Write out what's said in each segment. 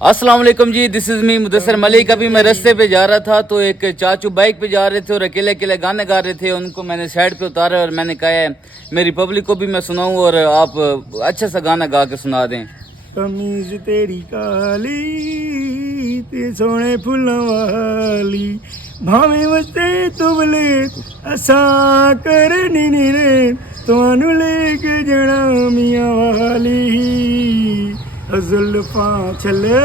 अस्सलाम वालेकुम जी, this is me Mudassar Malik. अभी मैं रास्ते पे जा रहा था तो एक चाचू बाइक पे जा रहे थे और अकेले अकेले गाने गा रहे थे। उनको मैंने साइड पे उतारा और मैंने कहा है मेरी पब्लिक को भी मैं सुनाऊं और आप अच्छा सा गाना गा के सुना दें। कमीज तेरी काली ते सोने फुल्लां वाली भावें वस्ते तुबले असा करनी नी रे तुहानू लेके जाना मियां वाली जुल्फां छले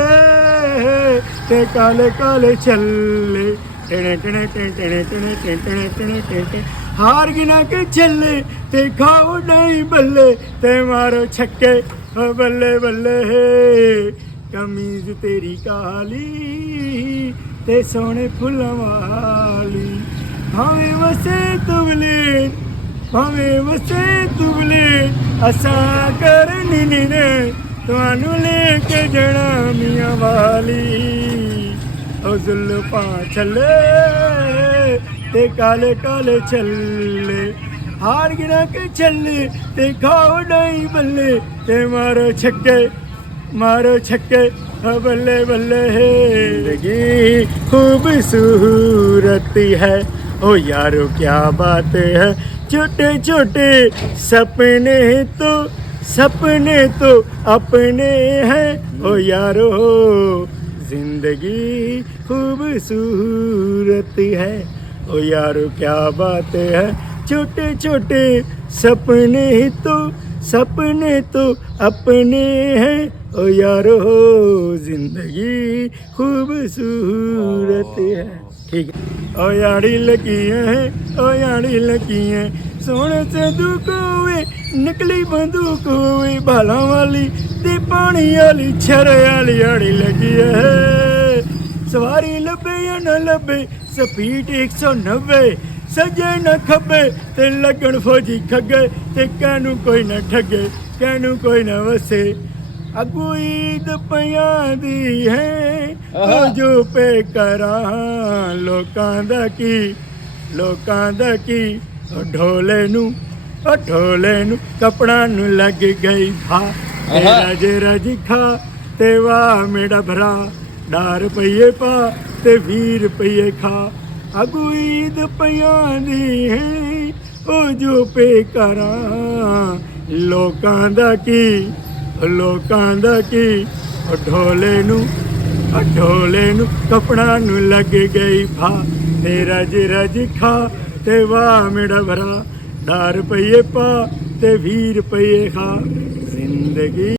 ते काले काले छल्ले टेने टेने टेने टेने टेने टेने टेने टेने हार गिना के छल्ले ते खाओ डाई बल्ले ते मारो छक्के ओ बल्ले बल्ले कमीज तेरी काली ते सोने फुल्लां वाली भावें वसे तुबले भावें वसे तुबले असा करनी नी रे तुहानू लेके जाना मियां वाली ओ जुल्फां छल्ले ते काले काले छल्ले हार गिरा के छल्ले ते खाओ डाई बल्ले ते मारो छक्के बल्ले बल्ले जिंदगी खूबसूरत है ओ यारो क्या बात है छोटे छोटे सपने तो अपने हैं ओ यारो जिंदगी खूबसूरत है ओ यारो क्या बात है छोटे छोटे सपने तो अपने हैं ओ यारो जिंदगी खूबसूरत है। ठीक है। ओ याड़ी लगी है सोने से दुख हुए निकली बंदूक हुई भाला वाली ते पानी वाली छरे वाली आड़ी लगी है सवारी लबे या न लबे स्पीड 190 सजे न खबे ते लगन फौजी खगे ते कहनू कोई न ठगे कहनू कोई न वसे अगू ईद पयां दी है ओ जो पे करा लोकां दा की ढोले नू कपड़ा नू लग गई भा राजे राजी खा ते वाह मेरा भरा 10 रुपये पा ते 20 रुपये खा अगू ईद पयां दी है ओ जो पे करा लोकां दा की ढोले नू कपड़ा नू लग गई भा ते राजी खा ते वाह मेरा भरा 10 रुपये पा ते 20 रुपये खा जिंदगी